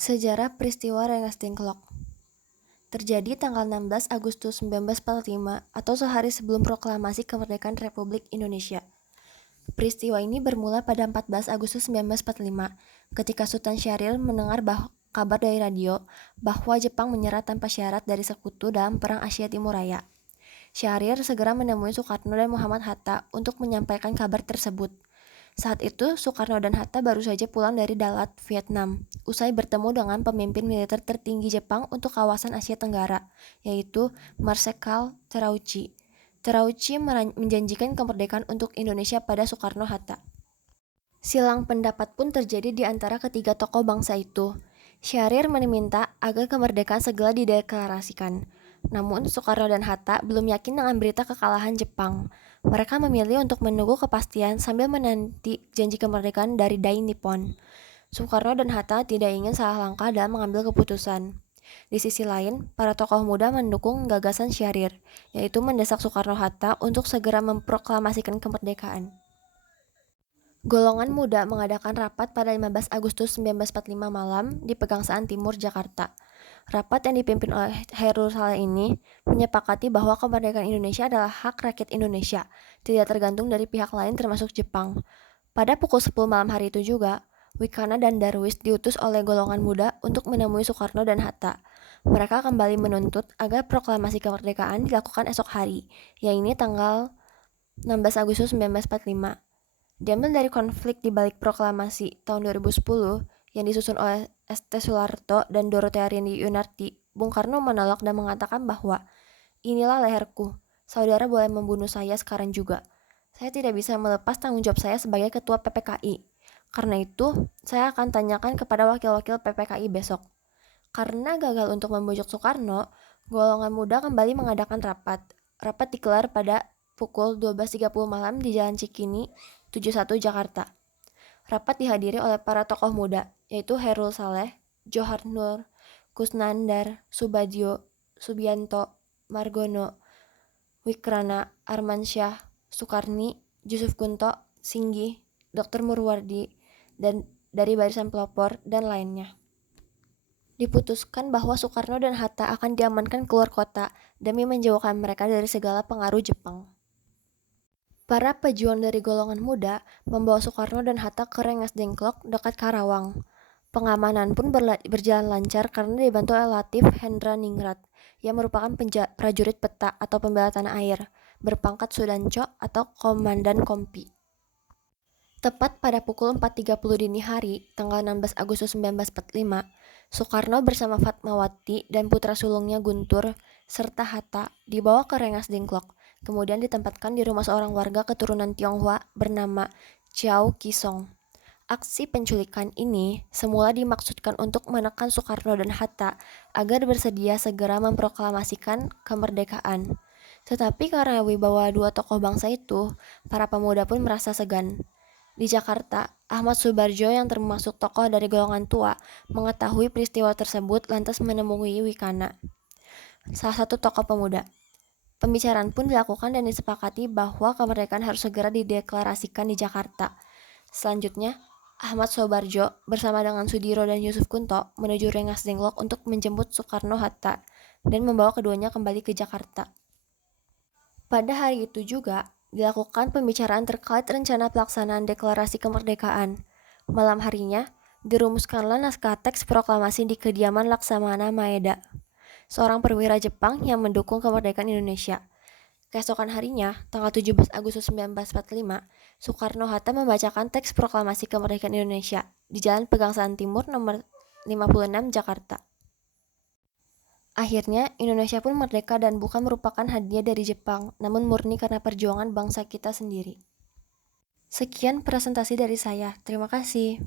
Sejarah peristiwa Rengas Dengklok terjadi tanggal 16 Agustus 1945 atau sehari sebelum proklamasi kemerdekaan Republik Indonesia. Peristiwa ini bermula pada 14 Agustus 1945 ketika Sultan Syahrir mendengar kabar dari radio bahwa Jepang menyerah tanpa syarat dari sekutu dalam Perang Asia Timur Raya. Syahrir segera menemui Soekarno dan Muhammad Hatta untuk menyampaikan kabar tersebut. Saat itu, Soekarno dan Hatta baru saja pulang dari Dalat, Vietnam, usai bertemu dengan pemimpin militer tertinggi Jepang untuk kawasan Asia Tenggara, yaitu Marsekal Terauchi. Terauchi menjanjikan kemerdekaan untuk Indonesia pada Soekarno-Hatta. Silang pendapat pun terjadi di antara ketiga tokoh bangsa itu. Syahrir meminta agar kemerdekaan segera dideklarasikan. Namun, Soekarno dan Hatta belum yakin dengan berita kekalahan Jepang. Mereka memilih untuk menunggu kepastian sambil menanti janji kemerdekaan dari Dai Nippon. Soekarno dan Hatta tidak ingin salah langkah dalam mengambil keputusan. Di sisi lain, para tokoh muda mendukung gagasan Syahrir, yaitu mendesak Soekarno-Hatta untuk segera memproklamasikan kemerdekaan. Golongan muda mengadakan rapat pada 15 Agustus 1945 malam di Pegangsaan Timur, Jakarta. Rapat yang dipimpin oleh Hairul Saleh ini menyepakati bahwa kemerdekaan Indonesia adalah hak rakyat Indonesia, tidak tergantung dari pihak lain termasuk Jepang. Pada pukul 10 malam hari itu juga, Wikana dan Darwis diutus oleh golongan muda untuk menemui Soekarno dan Hatta. Mereka kembali menuntut agar proklamasi kemerdekaan dilakukan esok hari, yaitu tanggal 16 Agustus 1945. Diambil dari konflik di balik proklamasi tahun 2010 yang disusun oleh S.T. Soeharto dan Dorothea Rindy Yunarti, Bung Karno menolak dan mengatakan bahwa inilah leherku, saudara boleh membunuh saya sekarang juga. Saya tidak bisa melepas tanggung jawab saya sebagai ketua PPKI. Karena itu, saya akan tanyakan kepada wakil-wakil PPKI besok. Karena gagal untuk membujuk Soekarno, golongan muda kembali mengadakan rapat. Rapat digelar pada pukul 12.30 malam di Jalan Cikini, 71 Jakarta. Rapat dihadiri oleh para tokoh muda, yaitu Hairul Saleh, Johar Nur, Kusnandar, Subadjo, Subianto, Margono, Wikrana, Armansyah, Sukarni, Yusuf Kunto, Singgi, Dr. Murwardi, dan dari barisan pelopor, dan lainnya. Diputuskan bahwa Soekarno dan Hatta akan diamankan keluar kota demi menjauhkan mereka dari segala pengaruh Jepang. Para pejuang dari golongan muda membawa Soekarno dan Hatta ke Rengas Dengklok dekat Karawang. Pengamanan pun berjalan lancar karena dibantu oleh Latif Hendra Ningrat, yang merupakan prajurit peta atau pembela tanah air, berpangkat Sudanco atau Komandan Kompi. Tepat pada pukul 4.30 dini hari, tanggal 16 Agustus 1945, Soekarno bersama Fatmawati dan putra sulungnya Guntur, serta Hatta dibawa ke Rengas Dengklok, kemudian ditempatkan di rumah seorang warga keturunan Tionghoa bernama Chiao Kisong. Aksi penculikan ini semula dimaksudkan untuk menekan Soekarno dan Hatta agar bersedia segera memproklamasikan kemerdekaan. Tetapi karena wibawa dua tokoh bangsa itu, para pemuda pun merasa segan. Di Jakarta, Ahmad Subardjo yang termasuk tokoh dari golongan tua mengetahui peristiwa tersebut lantas menemui Wikana, salah satu tokoh pemuda. Pembicaraan pun dilakukan dan disepakati bahwa kemerdekaan harus segera dideklarasikan di Jakarta. Selanjutnya, Ahmad Subardjo bersama dengan Sudiro dan Yusuf Kunto menuju Rengas Dengklok untuk menjemput Soekarno-Hatta dan membawa keduanya kembali ke Jakarta. Pada hari itu juga, dilakukan pembicaraan terkait rencana pelaksanaan deklarasi kemerdekaan. Malam harinya, dirumuskanlah naskah teks proklamasi di kediaman Laksamana Maeda, seorang perwira Jepang yang mendukung kemerdekaan Indonesia. Keesokan harinya, tanggal 17 Agustus 1945, Soekarno-Hatta membacakan teks proklamasi kemerdekaan Indonesia di Jalan Pegangsaan Timur nomor 56 Jakarta. Akhirnya, Indonesia pun merdeka dan bukan merupakan hadiah dari Jepang, namun murni karena perjuangan bangsa kita sendiri. Sekian presentasi dari saya. Terima kasih.